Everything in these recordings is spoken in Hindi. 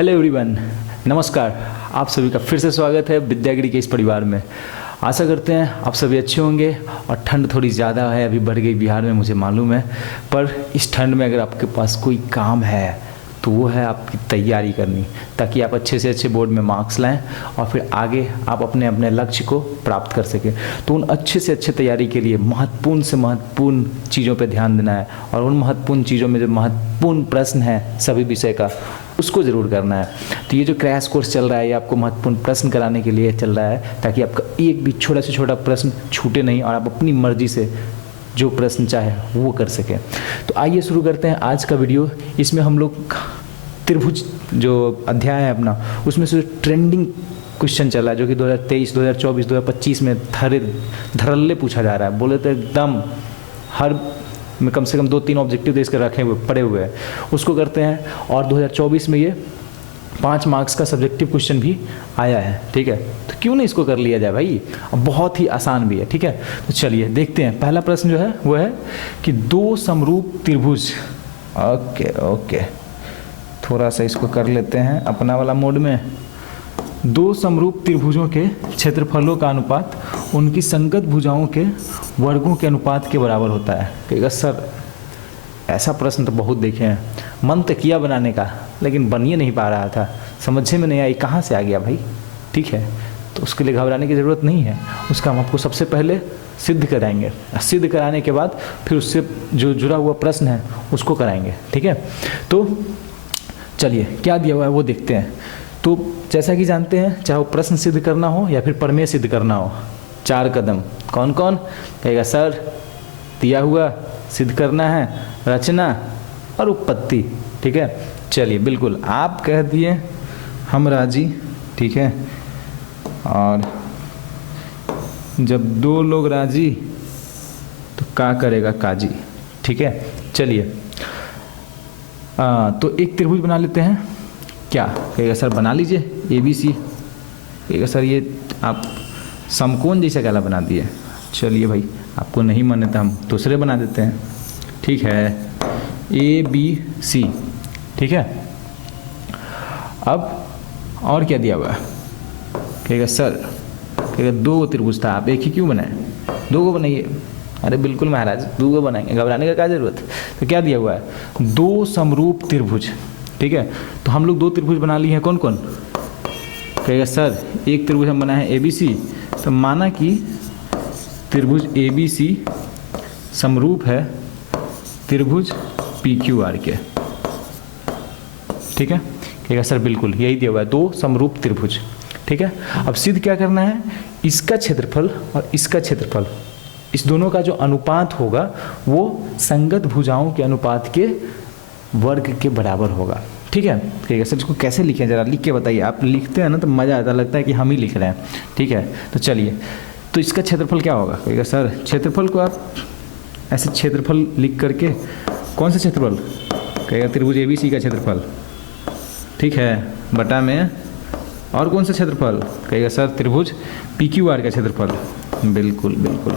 हेलो एवरीवन, नमस्कार। आप सभी का फिर से स्वागत है विद्यागिरी के इस परिवार में। आशा करते हैं आप सभी अच्छे होंगे। और ठंड थोड़ी ज़्यादा है, अभी बढ़ गई बिहार में, मुझे मालूम है। पर इस ठंड में अगर आपके पास कोई काम है तो वो है आपकी तैयारी करनी, ताकि आप अच्छे से अच्छे बोर्ड में मार्क्स लाएं और फिर आगे आप अपने अपने लक्ष्य को प्राप्त कर सकें। तो उन अच्छे से अच्छे तैयारी के लिए महत्वपूर्ण से महत्वपूर्ण चीज़ों पे ध्यान देना है, और उन महत्वपूर्ण चीज़ों में जो महत्वपूर्ण प्रश्न है सभी विषय का, उसको ज़रूर करना है। तो ये जो क्रैश कोर्स चल रहा है, ये आपको महत्वपूर्ण प्रश्न कराने के लिए चल रहा है, ताकि आपका एक भी छोटा से छोटा प्रश्न छूटे नहीं और आप अपनी मर्जी से जो प्रश्न चाहे वो कर सकें। तो आइए शुरू करते हैं आज का वीडियो। इसमें हम लोग त्रिभुज जो अध्याय है अपना, उसमें से ट्रेंडिंग क्वेश्चन चला है, जो कि 2023, 2024, 2025 में धड़ल्ले पूछा जा रहा है। बोले तो एकदम हर में कम से कम 2-3 ऑब्जेक्टिव दे इसके रखे हुए पड़े हुए हैं, उसको करते हैं। और 2024 में ये 5 मार्क्स का सब्जेक्टिव क्वेश्चन भी आया है, ठीक है। तो क्यों नहीं इसको कर लिया जाए भाई, बहुत ही आसान भी है, ठीक है। तो चलिए देखते हैं। पहला प्रश्न जो है वो है कि 2 समरूप त्रिभुज, ओके थोड़ा सा इसको कर लेते हैं अपना वाला मोड में। 2 समरूप त्रिभुजों के क्षेत्रफलों का अनुपात उनकी संगत भुजाओं के वर्गों के अनुपात के बराबर होता है। कहेगा सर ऐसा प्रश्न तो बहुत देखे हैं, मन तो किया बनाने का, लेकिन बन ही नहीं पा रहा था, समझे में नहीं आई कहाँ से आ गया भाई। ठीक है, तो उसके लिए घबराने की ज़रूरत नहीं है। उसका हम आपको सबसे पहले सिद्ध कराएंगे, सिद्ध कराने के बाद फिर उससे जो जुड़ा हुआ प्रश्न है उसको कराएंगे, ठीक है। तो चलिए क्या दिया हुआ है वो देखते हैं। तो जैसा कि जानते हैं, चाहे वो प्रश्न सिद्ध करना हो या फिर प्रमेय सिद्ध करना हो, 4 कदम। कौन कौन कहेगा सर? दिया हुआ, सिद्ध करना है, रचना और उत्पत्ति, ठीक है। चलिए बिल्कुल, आप कह दिए हम राजी, ठीक है। और जब 2 लोग राजी तो का करेगा काजी, ठीक है। चलिए तो एक त्रिभुज बना लेते हैं। क्या कहेगा सर? बना लीजिए ABC। कहेगा सर ये आप समकोण जैसा काला बना दिए। चलिए भाई, आपको नहीं माने तो हम दूसरे बना देते हैं, ठीक है। ABC, ठीक है। अब और क्या दिया हुआ है? कहेगा सर, कहेगा 2 त्रिभुज था, आप एक ही क्यों बनाए? 2 को बनाइए। अरे बिल्कुल महाराज, 2 को बनाएंगे, घबराने का क्या जरूरत है। तो क्या दिया हुआ है? 2 समरूप त्रिभुज, ठीक है। तो हम लोग 2 त्रिभुज बना लिए हैं। कौन कौन? कहेगा सर एक त्रिभुज हम बनाए हैं ABC, तो माना कि त्रिभुज ABC समरूप है त्रिभुज PQR के, ठीक है। कहेगा सर बिल्कुल यही दिया हुआ है, 2 समरूप त्रिभुज, ठीक है। अब सिद्ध क्या करना है? इसका क्षेत्रफल और इसका क्षेत्रफल, इस दोनों का जो अनुपात होगा वो संगत भुजाओं के अनुपात के वर्ग के बराबर होगा, ठीक है। कहेगा सर इसको कैसे लिखें, जरा लिख के बताइए। आप लिखते हैं ना तो मज़ा आता, लगता है कि हम ही लिख रहे हैं, ठीक है। तो चलिए, तो इसका क्षेत्रफल क्या होगा? कहेगा सर क्षेत्रफल को आप ऐसे क्षेत्रफल लिख करके, कौन सा क्षेत्रफल? कहेगा त्रिभुज ABC का क्षेत्रफल, ठीक है, बटा में और कौन सा क्षेत्रफल? कहेगा सर त्रिभुज PQR का क्षेत्रफल। बिल्कुल बिल्कुल,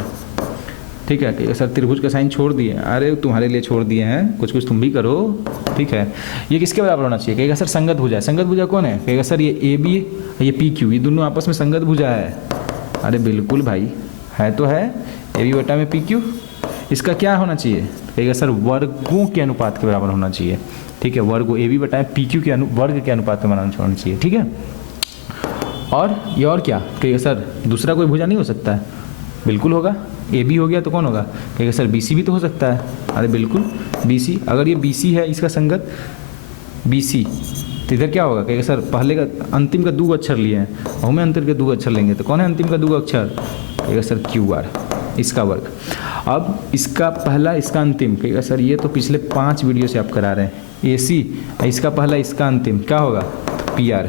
ठीक है। कहेगा सर त्रिभुज का साइन छोड़ दिए। अरे तुम्हारे लिए छोड़ दिए हैं, कुछ कुछ तुम भी करो, ठीक है। ये किसके बराबर होना चाहिए? कहेगा सर संगत भुजा है। संगत भुजा कौन है? कहेगा सर ये AB, ये PQ, ये दोनों आपस में संगत भुजा है। अरे बिल्कुल भाई, है तो है, AB बटा में PQ। इसका क्या होना चाहिए? कहेगा सर वर्गों के अनुपात के बराबर होना चाहिए, ठीक है। वर्गों AB बटा PQ के वर्ग के अनुपात में होना चाहिए, ठीक है। और ये और क्या? कहेगा सर दूसरा कोई भुजा नहीं हो सकता है? बिल्कुल होगा, AB हो गया तो कौन होगा? कहेगा सर BC भी तो हो सकता है। अरे बिल्कुल BC, अगर ये BC है इसका संगत BC, तो इधर क्या होगा? कहेगा सर पहले का अंतिम का 2 अक्षर लिए हैं, और में अंतर के 2 अक्षर लेंगे, तो कौन है अंतिम का 2 अक्षर? कहेगा सर QR, इसका वर्ग। अब इसका पहला इसका अंतिम, कहेगा सर ये तो पिछले 5 वीडियो से आप करा रहे हैं, AC, इसका पहला इसका अंतिम क्या होगा? PR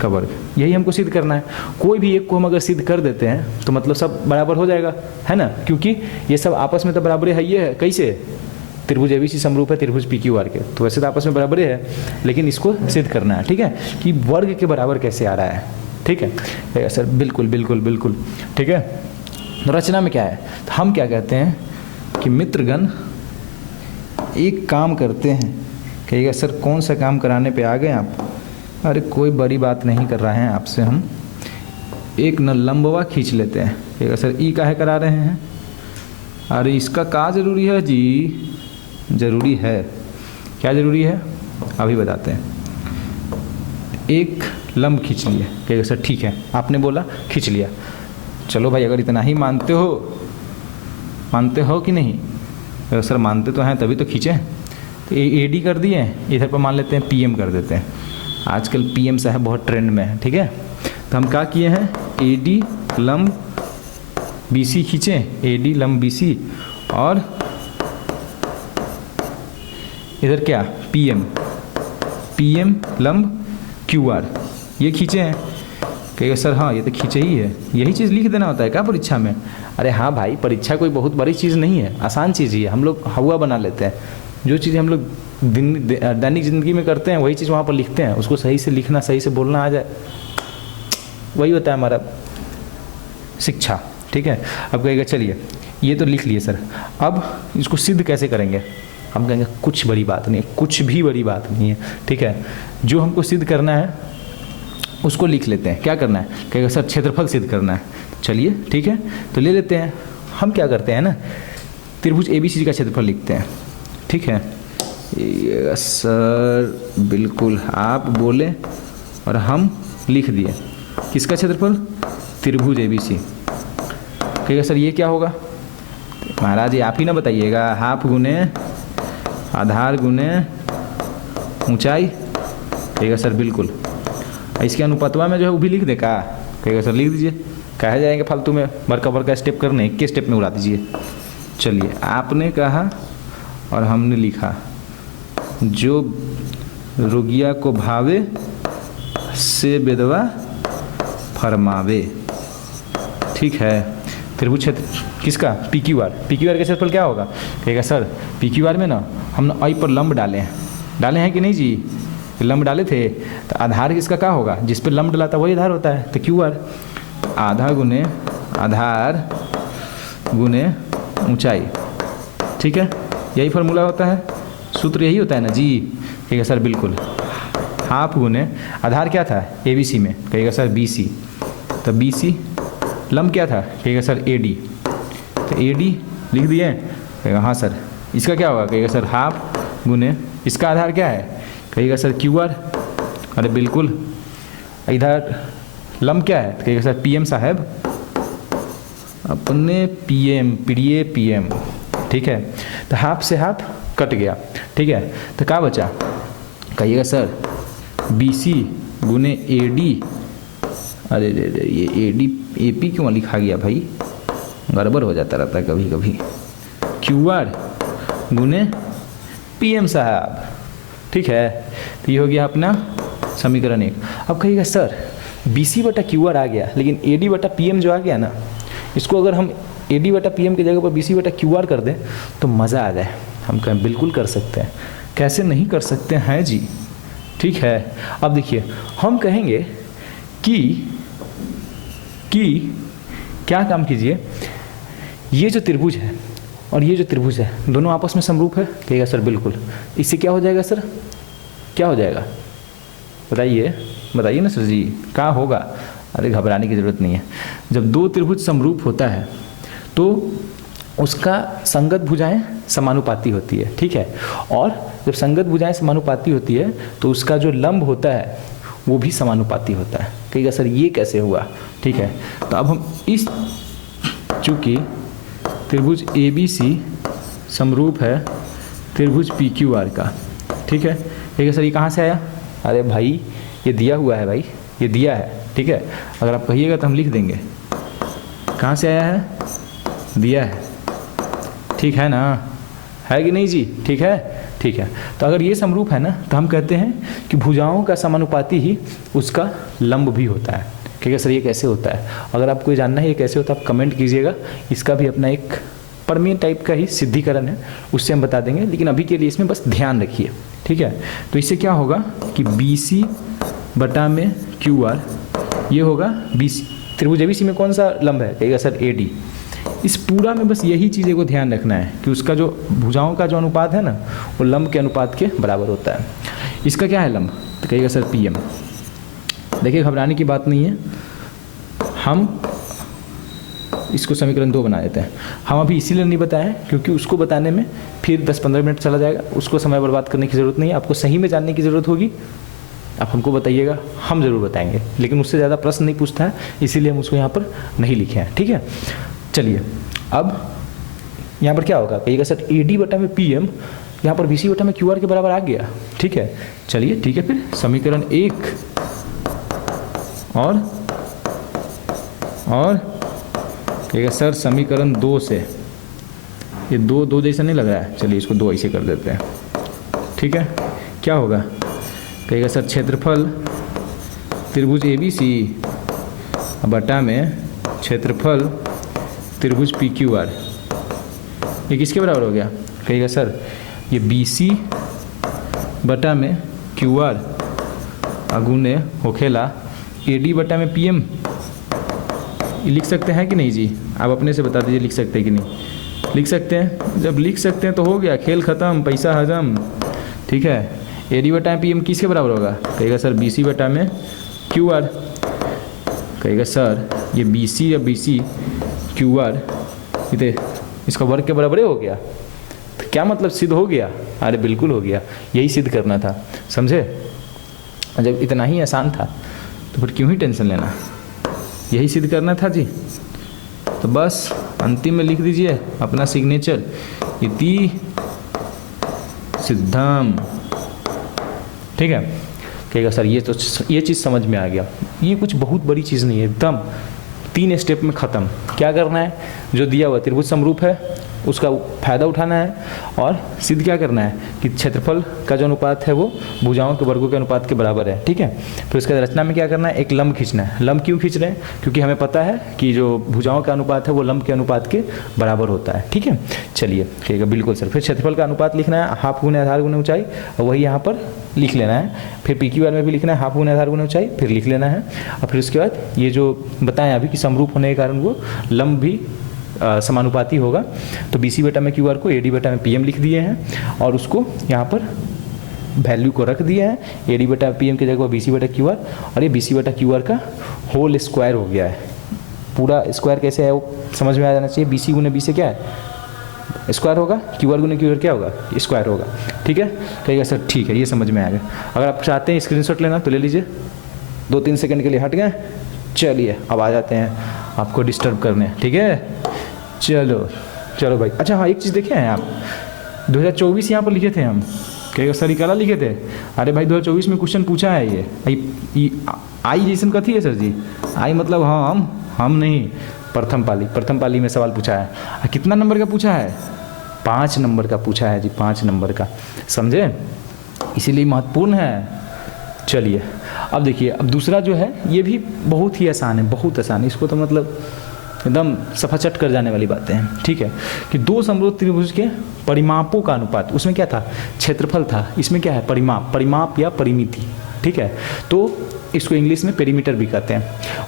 का वर्ग। यही हमको सिद्ध करना है। कोई भी एक को हम अगर सिद्ध कर देते हैं तो मतलब सब बराबर हो जाएगा, है ना, क्योंकि ये सब आपस में तो बराबर है। ये है कैसे? त्रिभुज ABC समरूप है त्रिभुज PQR के, तो वैसे तो आपस में बराबर है, लेकिन इसको सिद्ध करना है, ठीक है, कि वर्ग के बराबर कैसे आ रहा है, ठीक है। सर बिल्कुल बिल्कुल बिल्कुल, ठीक है। रचना में क्या है? तो हम क्या कहते हैं कि मित्रगण एक काम करते हैं, कहिएगा सर कौन सा काम कराने पे आ गए आप? अरे कोई बड़ी बात नहीं कर रहे हैं आपसे हम, एक न लंबवा खींच लेते हैं। कहिएगा सर ई काहे करा रहे हैं? अरे इसका का ज़रूरी है जी? ज़रूरी है। क्या ज़रूरी है अभी बताते हैं। एक लंब खींच लिए। कहिएगा सर ठीक है, आपने बोला खींच लिया। चलो भाई अगर इतना ही मानते हो कि नहीं? अगर सर मानते तो हैं तभी तो खींचें। तो एडी कर दिए, इधर पर मान लेते हैं पीएम कर देते हैं। आजकल पीएम साहब बहुत ट्रेंड में है, ठीक है। तो हम क्या किए हैं, एडी लंब बीसी खींचें, एडी लंब बीसी, और इधर क्या पीएम लंब क्यूआर, ये खींचे हैं। कहेगा सर हाँ ये तो खींचे ही है, यही चीज़ लिख देना होता है क्या परीक्षा में? अरे हाँ भाई, परीक्षा कोई बहुत बड़ी चीज़ नहीं है, आसान चीज़ ही है। हम लोग हवा बना लेते हैं, जो चीज़ हम लोग दैनिक ज़िंदगी में करते हैं वही चीज़ वहाँ पर लिखते हैं। उसको सही से लिखना, सही से बोलना आ जाए, वही होता है हमारा शिक्षा, ठीक है। अब कहेगा चलिए ये तो लिख लिए सर, अब इसको सिद्ध कैसे करेंगे? हम कहेंगे कुछ बड़ी बात नहीं, कुछ भी बड़ी बात नहीं है, ठीक है। जो हमको सिद्ध करना है उसको लिख लेते हैं। क्या करना है? कहेगा सर क्षेत्रफल सिद्ध करना है। चलिए ठीक है, तो ले लेते हैं। हम क्या करते हैं ना, त्रिभुज एबीसी का क्षेत्रफल लिखते हैं, ठीक है। सर बिल्कुल, आप बोले और हम लिख दिए। किसका क्षेत्रफल? त्रिभुज एबीसी। कहेगा सर ये क्या होगा? महाराज ये आप ही ना बताइएगा, हाफ गुने आधार गुने ऊंचाई। कहेगा सर बिल्कुल। इसके अनुपातवा में जो है वो भी लिख दे का? कहेगा सर लिख दीजिए, कहे जाएंगे फालतू में बड़का स्टेप करने, एक स्टेप में उड़ा दीजिए। चलिए आपने कहा और हमने लिखा, जो रोगिया को भावे से बेदवा फरमावे, ठीक है। त्रिभुज क्षेत्र किसका? पीक्यूआर। पीक्यूआर का क्षेत्रफल क्या होगा? कहेगा सर पीक्यूआर में ना हमने आई पर लंब डाले हैं कि नहीं जी? लंब डाले थे, तो आधार किसका क्या होगा? जिस पर लंब डला था वही आधार होता है, तो क्यूआर। आधा गुने आधार गुने ऊंचाई, ठीक है, यही फार्मूला होता है, सूत्र यही होता है ना जी? कहेगा सर बिल्कुल। हाफ गुने आधार क्या था एबीसी में? कहेगा सर बीसी, तो बीसी लंब क्या था? कहेगा सर एडी, तो एडी लिख दिए। कहेगा हाँ सर। इसका क्या होगा? कहेगा सर हाफ गुने इसका आधार क्या है? कहेगा सर क्यूआर। अरे बिल्कुल। इधर लंब क्या है? कहेगा सर पीएम साहब, अपने पीएम, ठीक है। तो हाफ से हाफ कट गया, ठीक है, तो क्या बचा? कहिएगा सर बीसी गुने एडी। अरे ये एडी एपी क्यों लिखा गया भाई? गड़बड़ हो जाता रहता है कभी कभी। क्यूआर गुने पीएम साहब, ठीक है। तो ये हो गया अपना समीकरण 1। अब कहिएगा सर बीसी बटा क्यूआर आ गया, लेकिन एडी बटा पीएम जो आ गया ना, इसको अगर हम एडी बटा पीएम की जगह पर बीसी बटा क्यूआर कर दें तो मज़ा आ जाए। हम कहें बिल्कुल कर सकते हैं, कैसे नहीं कर सकते हैं जी, ठीक है। अब देखिए हम कहेंगे कि क्या काम कीजिए, ये जो त्रिभुज है और ये जो त्रिभुज है दोनों आपस में समरूप है। कहेगा सर बिल्कुल। इससे क्या हो जाएगा सर? क्या हो जाएगा बताइए ना सर जी, क्या होगा? अरे घबराने की ज़रूरत नहीं है। जब दो त्रिभुज समरूप होता है तो उसका संगत भुजाएं समानुपाती होती है, ठीक है। और जब संगत भुजाएं समानुपाती होती है तो उसका जो लंब होता है वो भी समानुपाती होता है। कहेगा सर ये कैसे हुआ? ठीक है, तो अब हम इस चूँकि त्रिभुज ABC समरूप है त्रिभुज PQR का, ठीक है। कहेगा सर ये कहाँ से आया? अरे भाई ये दिया हुआ है भाई, ये दिया है, ठीक है। अगर आप कहिएगा तो हम लिख देंगे। कहाँ से आया है? दिया है, ठीक है ना? है कि नहीं जी? ठीक है, ठीक है। तो अगर ये समरूप है ना तो हम कहते हैं कि भुजाओं का समानुपाती ही उसका लंब भी होता है। ठीक है सर, ये कैसे होता है? अगर आपको ये जानना है ये कैसे होता है आप कमेंट कीजिएगा। इसका भी अपना एक प्रमेय टाइप का ही सिद्धिकरण है, उससे हम बता देंगे, लेकिन अभी के लिए इसमें बस ध्यान रखिए, ठीक है। तो इससे क्या होगा कि BC बटा में QR ये होगा BC। त्रिभुज ABC में कौन सा लंब है? कहेगा सर AD। इस पूरा में बस यही चीज़ें को ध्यान रखना है कि उसका जो भुजाओं का जो अनुपात है ना वो लंब के अनुपात के बराबर होता है। इसका क्या है लंब, तो कहिएगा सर PM। देखिए घबराने की बात नहीं है, हम इसको समीकरण 2 बना देते हैं। हम अभी इसीलिए नहीं बताएं क्योंकि उसको बताने में फिर 10-15 मिनट चला जाएगा, उसको समय बर्बाद करने की ज़रूरत नहीं है। आपको सही में जानने की ज़रूरत होगी, आप हमको बताइएगा, हम ज़रूर बताएंगे, लेकिन उससे ज़्यादा प्रश्न नहीं पूछता है, इसीलिए हम उसको यहाँ पर नहीं लिखे हैं। ठीक है, चलिए अब यहाँ पर क्या होगा, कहिएगा सर AD/PM यहाँ पर BC/QR के बराबर आ गया। ठीक है, चलिए ठीक है, फिर समीकरण 1 और कहिएगा सर समीकरण 2 से, ये 2 जैसा नहीं लग रहा है, चलिए इसको 2 ऐसे कर देते हैं। ठीक है, क्या होगा, कहिएगा सर क्षेत्रफल त्रिभुज ABC बटा में क्षेत्रफल त्रिभुज PQR, ये किसके बराबर हो गया, कहिएगा सर ये BC बटा में QR अगुने होखेला AD/में PM। ये लिख सकते हैं कि नहीं जी, आप अपने से बता दीजिए, लिख सकते हैं कि नहीं, लिख सकते हैं। जब लिख सकते हैं तो हो गया, खेल ख़त्म, पैसा हजम। ठीक है, AD/में PM किसके बराबर होगा, कहेगा सर BC/में QR। कहेगा सर ये BC या BC QR इधर इसका वर्ग के बराबर हो गया, तो क्या मतलब सिद्ध हो गया, अरे बिल्कुल हो गया, यही सिद्ध करना था, समझे। जब इतना ही आसान था तो फिर क्यों ही टेंशन लेना, यही सिद्ध करना था जी। तो बस अंतिम में लिख दीजिए अपना सिग्नेचर, इति सिद्धम। ठीक है, कहेगा सर ये चीज़ समझ में आ गया, ये कुछ बहुत बड़ी चीज़ नहीं है, एकदम 3 स्टेप में ख़त्म। क्या करना है, जो दिया हुआ त्रिभुज समरूप है उसका फ़ायदा उठाना है, और सिद्ध क्या करना है कि क्षेत्रफल का जो अनुपात है वो भुजाओं के वर्गों के अनुपात के बराबर है। ठीक है, फिर उसके बाद रचना में क्या करना है, एक लंब खींचना है। लंब क्यों खींच रहे हैं, क्योंकि हमें पता है कि जो भुजाओं का अनुपात है वो लंब के अनुपात के बराबर होता है। ठीक है, चलिए ठीक है, बिल्कुल सर। फिर क्षेत्रफल का अनुपात लिखना है, हाफ गुने आधार गुने ऊंचाई, और वही यहाँ पर लिख लेना है। फिर PQR में भी लिखना है, हाफ गुने आधार गुने ऊंचाई, फिर लिख लेना है। और फिर उसके बाद ये जो बताएं अभी कि समरूप होने के कारण वो लंब भी समानुपाती होगा, तो BC/में QR को AD/में PM लिख दिए हैं, और उसको यहाँ पर वैल्यू को रख दिए हैं, AD/PM की जगह BC/QR, और ये BC/QR का होल स्क्वायर हो गया है। पूरा स्क्वायर कैसे है वो समझ में आ जाना चाहिए, BC गुने B से क्या है स्क्वायर होगा, QR गुने QR क्या होगा, स्क्वायर होगा। ठीक है, कहिएगा सर ठीक है, ये समझ में आ गया। अगर आप चाहते हैं स्क्रीनशॉट लेना तो ले लीजिए, 2-3 सेकंड के लिए हट गए। चलिए अब आ जाते हैं आपको डिस्टर्ब करने। ठीक है, चलो भाई। अच्छा हाँ, एक चीज़ देखे हैं आप, 2024 यहाँ पर लिखे थे हम, कहेगा सर निकाला लिखे थे। अरे भाई 2024 में क्वेश्चन पूछा है ये आई जैसन कथी है सर जी, आई मतलब हम नहीं, प्रथम पाली में सवाल पूछा है। कितना नंबर का पूछा है, 5 नंबर का पूछा है जी, 5 नंबर का, समझे, इसीलिए महत्वपूर्ण है। चलिए अब देखिए, अब दूसरा जो है ये भी बहुत ही आसान है, बहुत आसान है, इसको तो मतलब एकदम सफाचट कर जाने वाली बातें हैं। ठीक है, कि 2 समरूप त्रिभुज के परिमापों का अनुपात, उसमें क्या था, क्षेत्रफल था, इसमें क्या है, परिमाप या परिमिति। ठीक है, तो इसको इंग्लिश में पेरीमीटर भी कहते हैं।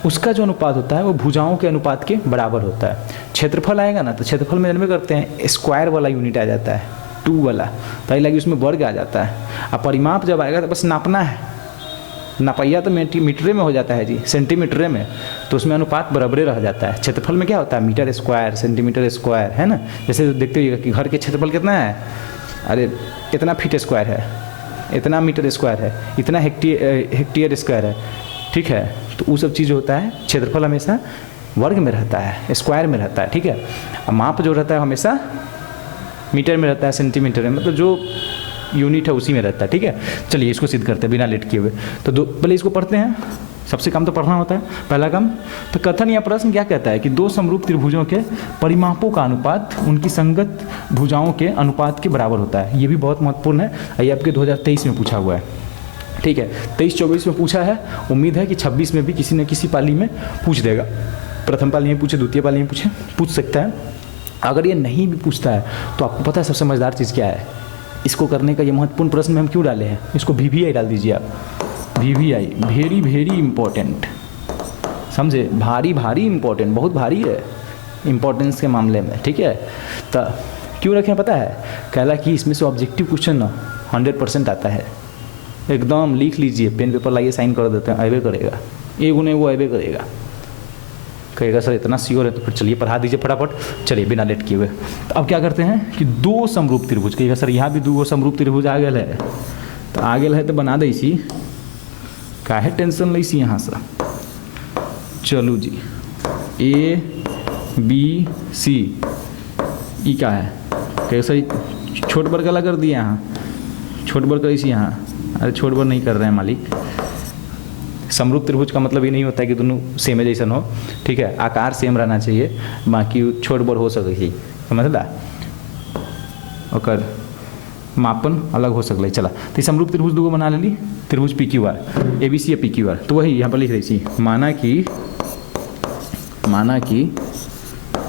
उसका जो अनुपात होता है वो भुजाओं के अनुपात के बराबर होता है। क्षेत्रफल आएगा ना, तो क्षेत्रफल में जन्म करते हैं स्क्वायर वाला यूनिट आ जाता है, 2 वाला, तो लगी उसमें वर्ग आ जाता है। अब परिमाप जब आएगा तो बस नापना है, नापैया तो मीटरे में हो जाता है जी, सेंटीमीटरे में, तो उसमें अनुपात बराबरे रह जाता है। क्षेत्रफल में क्या होता है, मीटर स्क्वायर, सेंटीमीटर स्क्वायर, है ना। जैसे देखते होइएगा कि घर के क्षेत्रफल कितना है, अरे इतना फीट स्क्वायर है, इतना मीटर स्क्वायर है, इतना हेक्टेयर स्क्वायर है। ठीक है, तो वो सब चीज़ होता है, क्षेत्रफल हमेशा वर्ग में रहता है, स्क्वायर में रहता है। ठीक है, और माप जो रहता है हमेशा मीटर में रहता है, सेंटीमीटर में, मतलब जो यूनिट है उसी में रहता है। ठीक है, चलिए इसको सिद्ध करते हैं बिना लेट किए हुए। तो पहले इसको पढ़ते हैं, सबसे काम तो पढ़ना होता है, पहला काम। तो कथन या प्रश्न क्या कहता है कि 2 समरूप त्रिभुजों के परिमापों का अनुपात उनकी संगत भुजाओं के अनुपात के बराबर होता है। ये भी बहुत महत्वपूर्ण है, ये आपके 2023 में पूछा हुआ है। ठीक है, 23-24 में पूछा है, उम्मीद है कि 26 में भी किसी न किसी पाली में पूछ देगा। प्रथम पाली में पूछे, द्वितीय पाली में पूछ सकता है। अगर ये नहीं भी पूछता है तो आपको पता है सबसे मज़ेदार चीज़ क्या है, इसको करने का ये महत्वपूर्ण प्रश्न में हम क्यों डाले हैं, इसको VVI डाल दीजिए आप, VVI वेरी वेरी इंपॉर्टेंट, समझे, भारी इंपॉर्टेंट, बहुत भारी है। इम्पोर्टेंस के मामले में, ठीक है। तो क्यों रखें पता है, कहला कि इसमें से ऑब्जेक्टिव क्वेश्चन ना 100% आता है। एकदम लिख लीजिए, पेन पेपर लाइए, साइन कर देते हैं, अबे करेगा, ए गुने वो अबे करेगा। कहेगा सर इतना श्योर है तो फिर चलिए पढ़ा दीजिए फटाफट, चलिए बिना लेट किए हुए। तो अब क्या करते हैं कि 2 समरूप त्रिभुज, कहेगा सर यहाँ भी 2 समरूप त्रिभुज आ गया है, तो आ गया है तो बना दे इसी, काहे टेंशन ली सी यहाँ से। चलो जी, ए बी सी ई क्या है, कैसे छोट बर गला कर दिया यहाँ, छोट बर कर इसी यहाँ, अरे छोट बर नहीं कर रहे हैं मालिक। समरूप त्रिभुज का मतलब ये नहीं होता है कि दोनों सेम जैसन हो, ठीक है, आकार सेम रहना चाहिए, बाकी छोट बर हो सके, समझला, और मापन अलग हो सकल। चला तो समरूप त्रिभुज 2 बना ली, त्रिभुज P Q R, A B C या पी क्यू आर। तो वही यहाँ पर लिख रही थी, माना कि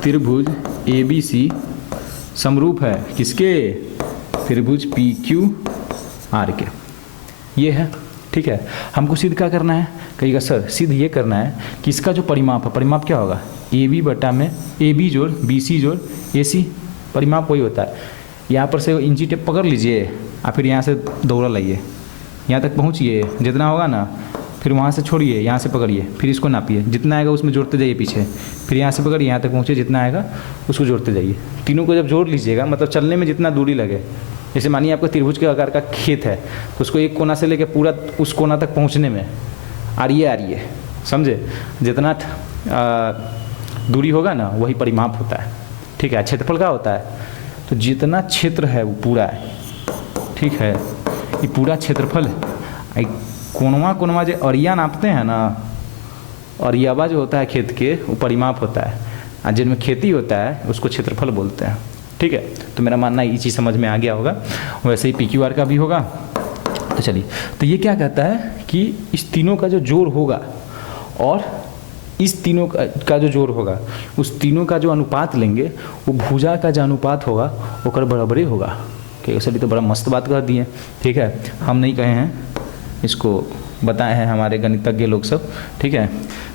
त्रिभुज ए बी सी समरूप है किसके, त्रिभुज पी क्यू आर के, ये है, ठीक है। हमको सिद्ध क्या करना है, कहिएगा सर सिद्ध ये करना है कि इसका जो परिमाप है, परिमाप क्या होगा, ए बी बटा में ए बी जोड़ बी सी जोड़ ए सी, परिमाप वही होता है। यहाँ पर से इंची टेप पकड़ लीजिए और फिर यहाँ से दौड़ा लाइए, यहाँ तक पहुँचिए, जितना होगा ना, फिर वहाँ से छोड़िए, यहाँ से पकड़िए, फिर इसको नापिए, जितना आएगा उसमें जोड़ते जाइए पीछे, फिर यहाँ से पकड़िए, यहाँ तक पहुँचिए, जितना आएगा उसको जोड़ते जाइए। तीनों को जब जोड़ लीजिएगा, मतलब चलने में जितना दूरी लगे, जैसे मानिए आपका त्रिभुज के आकार का खेत है, तो उसको एक कोना से लेकर पूरा उस कोना तक पहुँचने में आ रही है, समझे, जितना दूरी होगा ना वही परिमाप होता है, ठीक है। क्षेत्रफल का होता है, तो जितना क्षेत्र है वो पूरा है, ठीक है, ये पूरा क्षेत्रफल है। कोनवा जो अरिया नापते हैं ना, अरियावा जो होता है खेत के, वो परिमाप होता है, और जिनमें खेती होता है उसको क्षेत्रफल बोलते हैं, ठीक है। तो मेरा मानना ये चीज़ समझ में आ गया होगा। वैसे ही पी क्यू आर का भी होगा। तो चलिए, तो ये क्या कहता है कि इस तीनों का जो जोड़ होगा और इस तीनों का जो जोड़ होगा, उस तीनों का जो अनुपात लेंगे, वो भुजा का जो अनुपात होगा वो बराबरी होगा। कि सर तो बड़ा मस्त बात कर दिए, ठीक है, हम नहीं कहे हैं, इसको बताए हैं हमारे गणितज्ञ लोग सब, ठीक है।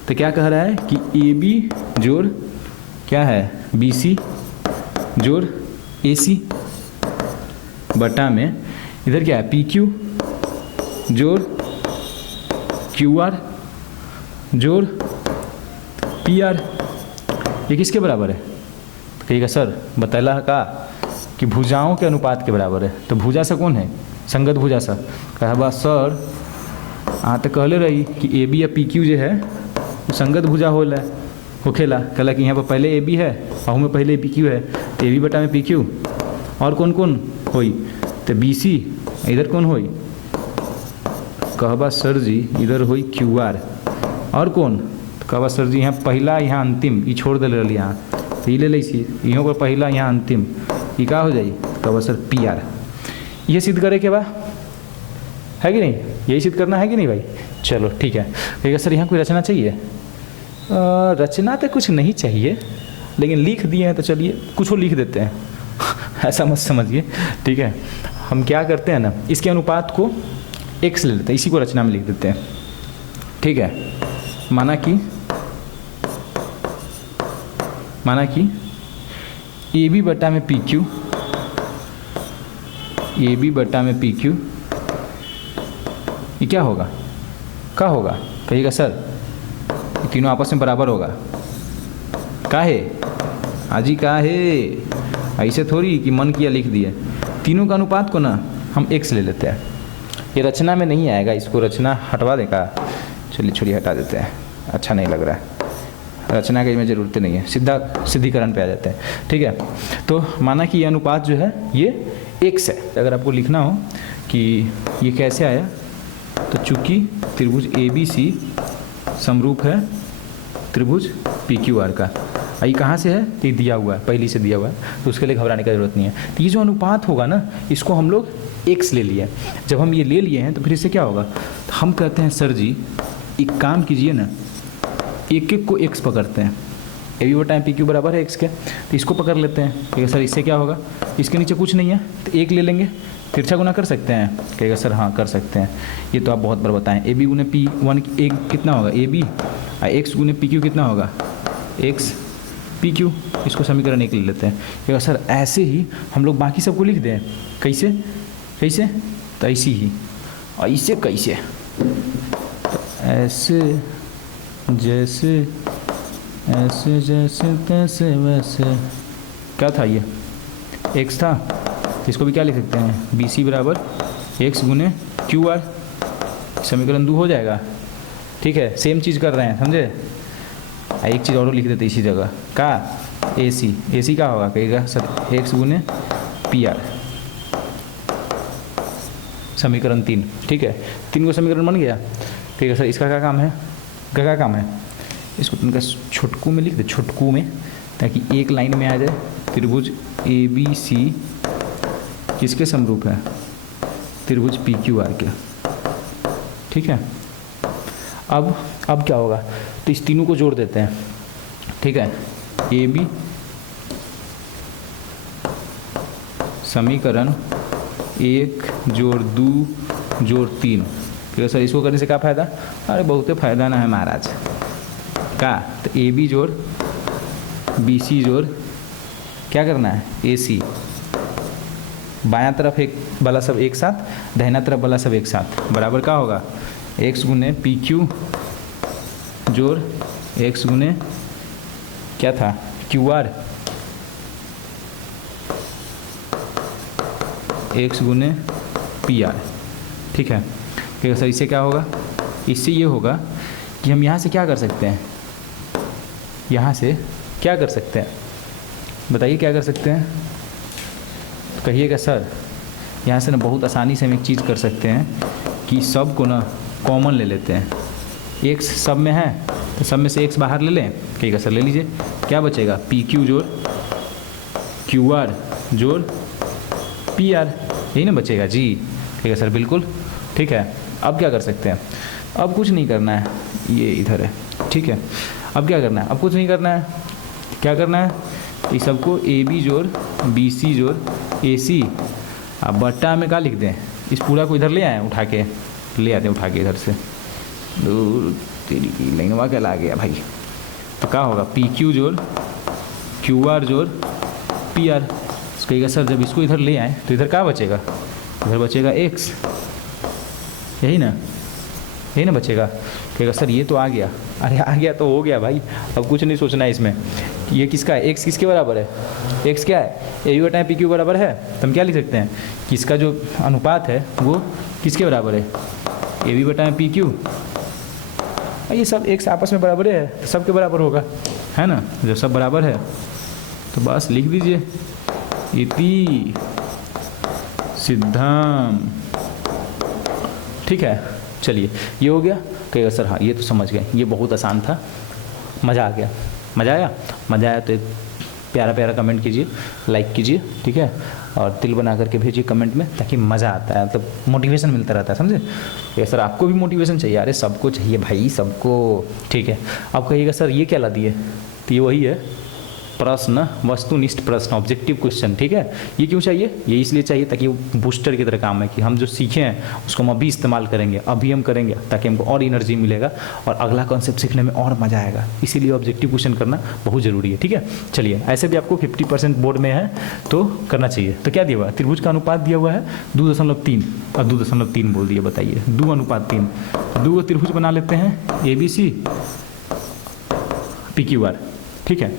तो क्या कह रहा है कि ए बी जोड़ क्या है, बी सी जोड़ ए सी बटा में इधर क्या है, पी क्यू जोड़ क्यू आर जोड़ पी आर, ये किसके बराबर है। तो कहिएगा सर बतला का कि भुजाओं के अनुपात के बराबर है। तो भुजा से कौन है, संगत भुजा से। कहा बा सर हाँ तो कहले रही कि ए बी या पी क्यू जो है वो संगत भुजा होखेला। कहला कि यहाँ पर पहले ए बी है और में पहले पी क्यू है, तो ए बी बटा में पी क्यू, और कौन कौन होई, तो बी सी, इधर कौन होई, कहबा सर जी इधर होई क्यू आर, और कौन, तो कहबा सर जी यहाँ पहला यहाँ अंतिम, ये छोड़ दिल रही यहाँ, तो ये ले ली इहों पर पहला यहाँ अंतिम, ये का हो जाई, कहबा सर पी आर। ये सिद्ध करे के बा है कि नहीं, यही सिद्ध करना है कि नहीं भाई। चलो ठीक है, कहेगा सर यहाँ कोई रचना चाहिए, रचना तो कुछ नहीं चाहिए, लेकिन लिख दिए हैं तो चलिए कुछ लिख देते हैं ऐसा मत समझिए, ठीक है। हम क्या करते हैं ना, इसके अनुपात को x ले लेते हैं, इसी को रचना में लिख देते हैं, ठीक है। माना कि ए बी बटा में पी क्यू, ए बी बटा में पी क्यू, ये क्या होगा, क्या होगा, कहिएगा सर ये तीनों आपस में बराबर होगा। काहे आजी काहे, ऐसे थोड़ी कि मन किया लिख दिए, तीनों का अनुपात को ना हम x ले लेते हैं। ये रचना में नहीं आएगा, इसको रचना हटवा देगा, चलिए छोड़िए हटा देते हैं, अच्छा नहीं लग रहा है, रचना की में ज़रूरत नहीं है, सीधा सिद्धिकरण पे आ जाते हैं, ठीक है। तो माना कि ये अनुपात जो है ये x है। अगर आपको लिखना हो कि ये कैसे आया, तो चूँकि त्रिभुज ए बी सी समरूप है त्रिभुज पी क्यू आर का, ये कहाँ से है, ये दिया हुआ है, पहली से दिया हुआ है, तो उसके लिए घबराने की जरूरत नहीं है। तो ये जो अनुपात होगा ना, इसको हम लोग x ले लिए। जब हम ये ले लिए हैं तो फिर इससे क्या होगा, तो हम कहते हैं सर जी एक काम कीजिए ना, एक एक को x पकड़ते हैं, ए बी बटा पी क्यू बराबर है x के, तो इसको पकड़ लेते हैं। कहेगा सर इससे क्या होगा, इसके नीचे कुछ नहीं है तो एक ले लेंगे, तिरछा गुना कर सकते हैं, कहेगा सर हाँ कर सकते हैं। ये तो आप बहुत बार बताएं, ए बी गुने पी वन एक कितना होगा ए बी, और एक्स गुने पी क्यू कितना होगा x पी क्यू, इसको समीकरण 1 ले लेते हैं। कि सर ऐसे ही हम लोग बाकी सबको लिख दें, कैसे कैसे, तो ऐसी ही, ऐसे कैसे, ऐसे जैसे, ऐसे जैसे तैसे वैसे, क्या था ये, एक्स था, इसको भी क्या लिख सकते हैं, बी सी बराबर एक्स गुने क्यू आर, समीकरण 2 हो जाएगा। ठीक है, सेम चीज़ कर रहे हैं, समझे। एक चीज़ और लिख देते इसी जगह का, ए सी का होगा, कहेगा सर एक्स गुने पी आर, समीकरण 3। ठीक है, 3 को समीकरण बन गया। ठीक है सर, इसका क्या काम है, क्या काम है, इसको उनका छुटकू में लिख दे, छुटकू में, ताकि एक लाइन में आ जाए। त्रिभुज ए बी सी किसके समरूप है, त्रिभुज पी क्यू आर के। ठीक है, अब क्या होगा, तो इस तीनों को जोड़ देते हैं। ठीक है, ए बी समीकरण 1 जोड़ 2 जोड़ 3। ठीक है सर, इसको करने से क्या फ़ायदा, अरे बहुत फ़ायदा ना है महाराज का। तो ए बी जोड़ बी सी जोड़ क्या करना है, ए सी, बायां तरफ एक वाला सब एक साथ, दाहिना तरफ वाला सब एक साथ, बराबर क्या होगा, एक्स गुने पी क्यू जोड़ एक्स गुने क्या था, क्यू आर, एक्स गुने पी आर। ठीक है, ठीक है सर, इससे क्या होगा, इससे ये होगा कि हम यहाँ से क्या कर सकते हैं, यहाँ से क्या कर सकते हैं, बताइए क्या कर सकते हैं, कहिएगा सर। यहाँ से ना बहुत आसानी से हम एक चीज़ कर सकते हैं कि सब को ना कॉमन ले लेते हैं, एक्स सब में है तो सब में से एक्स बाहर ले लें, कहिएगा सर ले लीजिए, क्या बचेगा, पी क्यू जोड़ क्यू आर जोड़ पी आर, यही ना बचेगा जी। ठीक है सर, बिल्कुल ठीक है। अब क्या कर सकते हैं, अब कुछ नहीं करना है, ये इधर है। ठीक है, अब क्या करना है, अब कुछ नहीं करना है, क्या करना है, इस सबको ए बी जोड़ बी सी जोड़ ए सी, अब बट्टा में क्या लिख दें, इस पूरा को इधर ले आए, उठा के ले आते हैं, उठा के इधर से, दूर तेरी की लाइनवा क्या ला गया भाई। तो क्या होगा, पी क्यू जोड़ क्यू आर जोड़ पी आर। कहेगा सर जब इसको इधर ले आए तो इधर क्या बचेगा, इधर बचेगा एक्स, यही ना बचेगा। कहेगा सर ये तो आ गया, अरे आ गया तो हो गया भाई, अब कुछ नहीं सोचना है इसमें। ये किसका है, एक्स किसके बराबर है, एक्स क्या है, ए बी बटा पी क्यू बराबर है, तो हम क्या लिख सकते हैं कि इसका जो अनुपात है वो किसके बराबर है, ए बी बटा पी क्यू। ये सब एक्स आपस में बराबर है, सबके बराबर होगा, है ना। जब सब बराबर है तो बस लिख दीजिए इति सिद्धम। ठीक है, चलिए ये हो गया। कहेगा सर हाँ ये तो समझ गए, ये बहुत आसान था, मज़ा आ गया, मज़ा आया तो प्यारा प्यारा कमेंट कीजिए, लाइक कीजिए, ठीक है, और दिल बना करके भेजिए कमेंट में, ताकि मज़ा आता है, मतलब मोटिवेशन मिलता रहता है, समझे। ये सर आपको भी मोटिवेशन चाहिए, अरे सबको चाहिए भाई, सबको। ठीक है, आप कहिएगा सर ये क्या ला दिए, तो ये वही है प्रश्न, वस्तुनिष्ठ प्रश्न, ऑब्जेक्टिव क्वेश्चन। ठीक है, ये क्यों चाहिए, ये इसलिए चाहिए ताकि वो बूस्टर की तरह काम है, कि हम जो सीखे हैं उसको हम अभी इस्तेमाल करेंगे, अभी हम करेंगे, ताकि हमको और एनर्जी मिलेगा और अगला कॉन्सेप्ट सीखने में और मज़ा आएगा। इसीलिए ऑब्जेक्टिव क्वेश्चन करना बहुत ज़रूरी है। ठीक है, चलिए ऐसे भी आपको 50% बोर्ड में है तो करना चाहिए। तो क्या दिया हुआ है, त्रिभुज का अनुपात दिया हुआ है 2.3 और 2.3 बोल दिया, बताइए 2:3। 2 त्रिभुज बना लेते हैं, A B C P Q R. ठीक है,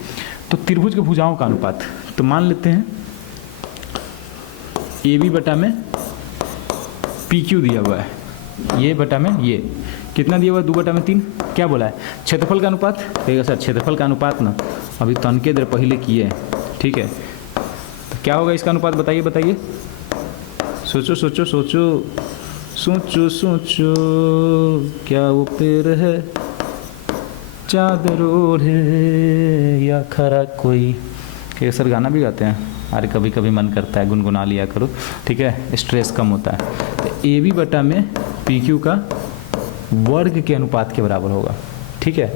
तो त्रिभुज के भुजाओं का अनुपात, तो मान लेते हैं ए बी बटा में पी क्यू दिया हुआ है, ये बटा में ये कितना दिया हुआ है, 2/3। क्या बोला है, क्षेत्रफल का अनुपात, कहेगा सर क्षेत्रफल का अनुपात ना अभी तनके देर पहले किए हैं। ठीक है, तो क्या होगा इसका अनुपात, बताइए, सोचो, क्या वो पेड़ है चादर ओढ़े या खरा कोई। कहेगा सर गाना भी गाते हैं, अरे कभी कभी मन करता है, गुनगुना लिया करो। ठीक है, स्ट्रेस कम होता है। तो ए बी बटा में पी क्यू का वर्ग के अनुपात के बराबर होगा। ठीक है,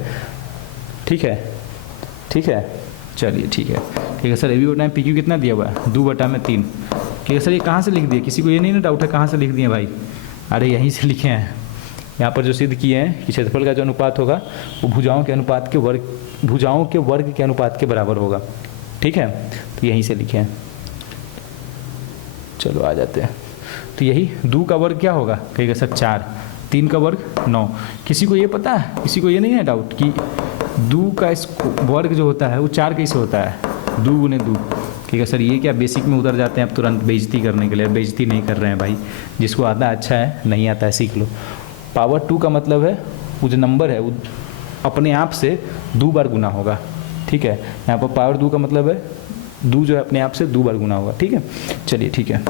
चलिए ठीक है सर, ए बी बटा में पी क्यू कितना दिया हुआ है, 2/3। कहेगा सर ये कहाँ से लिख दिए, किसी को ये नहीं ना डाउट है कहाँ से लिख दिए भाई, अरे यहीं से लिखे हैं, यहाँ पर जो सिद्ध किए हैं कि क्षेत्रफल का जो अनुपात होगा वो भुजाओं के वर्ग के अनुपात के बराबर होगा। ठीक है, तो यहीं से लिखे हैं। चलो आ जाते हैं। तो यही 2 का वर्ग क्या होगा, कहेगा सर 4, 3 का वर्ग 9। किसी को ये पता है, किसी को ये नहीं है डाउट कि 2 का वर्ग जो होता है वो 4 कैसे होता है, 2 गुने 2। ठीक है सर, ये क्या बेसिक में उतर जाते हैं आप तुरंत बेइज्जती करने के लिए। बेइज्जती नहीं कर रहे हैं भाई, जिसको आता है अच्छा है, नहीं आता है सीख लो। पावर 2 का मतलब है वो जो नंबर है वो अपने आप से 2 बार गुना होगा। ठीक है, यहाँ पर पावर 2 का मतलब है 2 जो है अपने आप से 2 बार गुना होगा। ठीक है, चलिए ठीक है,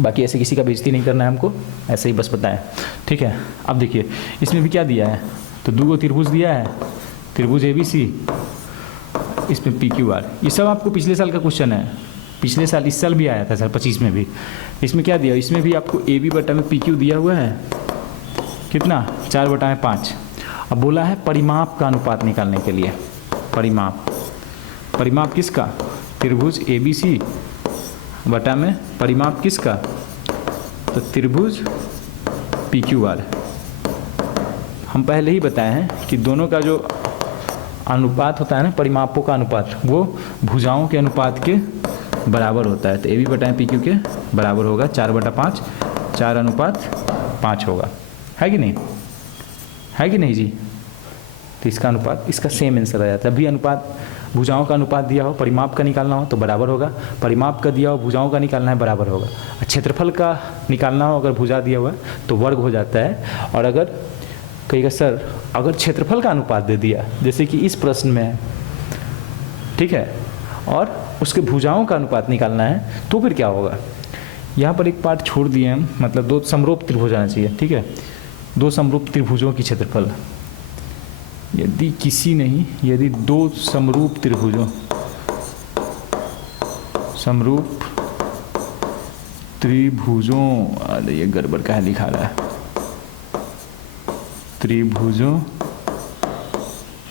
बाकी ऐसे किसी का बेइज्जती नहीं करना है हमको, ऐसे ही बस बताएं। ठीक है, अब देखिए इसमें भी क्या दिया है, तो 2 को त्रिभुज दिया है, त्रिभुज ABC, इसमें PQR। ये सब आपको पिछले साल का क्वेश्चन है, पिछले साल, इस साल भी आया था सर 25 में भी। इसमें क्या दिया, इसमें भी आपको AB बटा में PQ दिया हुआ है, कितना 4 बटा में 5। अब बोला है परिमाप का अनुपात निकालने के लिए। परिमाप किसका, त्रिभुज ABC बटा में परिमाप किसका, तो त्रिभुज PQR। हम पहले ही बताए हैं कि दोनों का जो अनुपात होता है ना, परिमापों का अनुपात, वो भुजाओं के अनुपात के बराबर होता है। तो AB बटा PQ के बराबर होगा 4 बटा 5, 4 अनुपात 5 होगा, है कि नहीं, है कि नहीं जी। तो इसका अनुपात, इसका सेम आंसर आ जाता है। अभी अनुपात भुजाओं का अनुपात दिया हो, परिमाप का निकालना हो तो बराबर होगा, परिमाप का दिया हो भुजाओं का निकालना है बराबर होगा। क्षेत्रफल का निकालना हो अगर भुजा दिया हुआ है तो वर्ग हो जाता है। और अगर कहेगा सर अगर क्षेत्रफल का अनुपात दे दिया जैसे कि इस प्रश्न में है, ठीक है, और उसके भुजाओं का अनुपात निकालना है तो फिर क्या होगा। यहाँ पर एक पार्ट छोड़ दिए हम, मतलब 2 समरूप त्रिभुज आना चाहिए। ठीक है, 2 समरूप त्रिभुजों की क्षेत्रफल, यदि 2 समरूप त्रिभुजों, अरे ये गड़बड़ का है लिखा रहा है, त्रिभुजों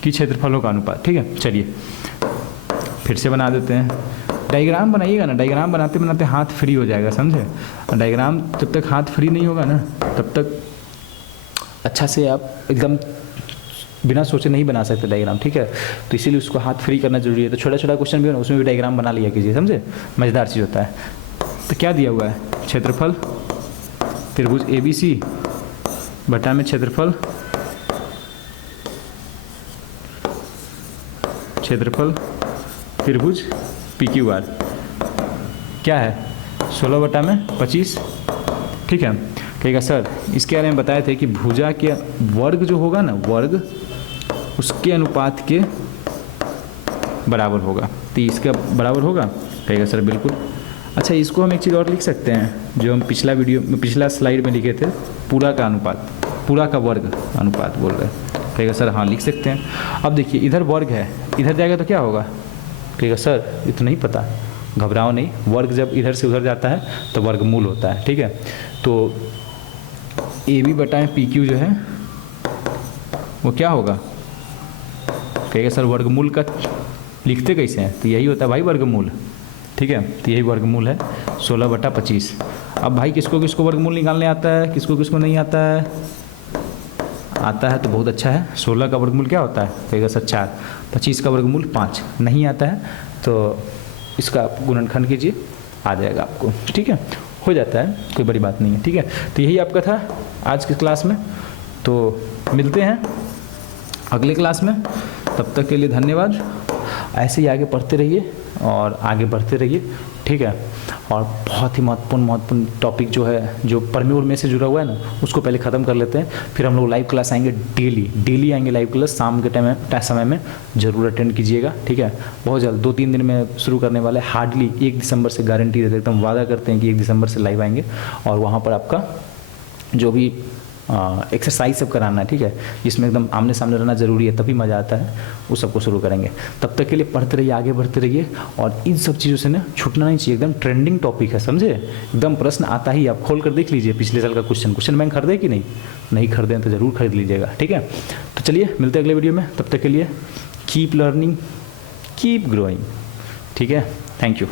की क्षेत्रफलों का अनुपात। ठीक है, चलिए फिर से बना देते हैं। डायग्राम बनाइएगा ना, डायग्राम बनाते बनाते हाथ फ्री हो जाएगा, समझे। डायग्राम जब तक हाथ फ्री नहीं होगा ना तब तक अच्छा से आप एकदम बिना सोचे नहीं बना सकते डायग्राम। ठीक है, तो इसीलिए उसको हाथ फ्री करना जरूरी है। तो छोटा छोटा क्वेश्चन भी हो ना उसमें भी डायग्राम बना लिया कीजिए, समझे, मज़ेदार चीज़ होता है। तो क्या दिया हुआ है, क्षेत्रफल त्रिभुज ABC बटा में क्षेत्रफल त्रिभुज PQR क्या है 16 बटा में 25। ठीक है, कहेगा सर इसके बारे में बताए थे कि भुजा के वर्ग जो होगा ना, वर्ग उसके अनुपात के बराबर होगा। तो इसका बराबर होगा, कहेगा सर बिल्कुल। अच्छा, इसको हम एक चीज़ और लिख सकते हैं जो हम पिछला स्लाइड में लिखे थे, पूरा का अनुपात, पूरा का वर्ग अनुपात बोल रहे हैं। कहेगा सर हाँ लिख सकते हैं। अब देखिए इधर वर्ग है, इधर जाएगा तो क्या होगा, कहेगा सर ये तो नहीं पता, घबराओ नहीं, वर्ग जब इधर से उधर जाता है तो वर्गमूल होता है। ठीक है, तो AB बटा PQ जो है वो क्या होगा, कहेगा सर वर्गमूल का लिखते कैसे हैं, तो यही होता है भाई वर्गमूल। ठीक है, तो यही वर्गमूल है 16 बटा 25। अब भाई किसको किसको वर्गमूल निकालने आता है, किसको किसको नहीं आता है, आता है तो बहुत अच्छा है। 16 का वर्गमूल क्या होता है, कहेगा सर 4, 25 का वर्गमूल 5, नहीं आता है तो इसका आप गुणनखंड कीजिए, आ जाएगा आपको। ठीक है, हो जाता है, कोई बड़ी बात नहीं है। ठीक है, तो यही आपका था आज की क्लास में। तो मिलते हैं अगले क्लास में, तब तक के लिए धन्यवाद। ऐसे ही आगे पढ़ते रहिए और आगे बढ़ते रहिए। ठीक है, और बहुत ही महत्वपूर्ण टॉपिक जो है, जो परम्यूर में से जुड़ा हुआ है ना, उसको पहले ख़त्म कर लेते हैं। फिर हम लोग लाइव क्लास आएंगे, डेली आएंगे लाइव क्लास, शाम के समय में ज़रूर अटेंड कीजिएगा। ठीक है, बहुत जल्द 2-3 दिन में शुरू करने वाले, हार्डली 1 दिसंबर से गारंटी देते, एकदम वादा करते हैं कि 1 दिसंबर से लाइव आएंगे। और वहाँ पर आपका जो भी एक्सरसाइज सब कराना है, ठीक है, जिसमें एकदम आमने सामने रहना ज़रूरी है, तभी मज़ा आता है, वो सबको शुरू करेंगे। तब तक के लिए पढ़ते रहिए, आगे बढ़ते रहिए, और इन सब चीज़ों से ना छूटना नहीं चाहिए। एकदम ट्रेंडिंग टॉपिक है, समझे, एकदम प्रश्न आता ही, आप खोल कर देख लीजिए पिछले साल का क्वेश्चन बैंक खरीदे कि नहीं खरीदे तो ज़रूर खरीद लीजिएगा। ठीक है, तो चलिए मिलते हैं अगले वीडियो में, तब तक के लिए कीप लर्निंग, कीप ग्रोइंग। ठीक है, थैंक यू।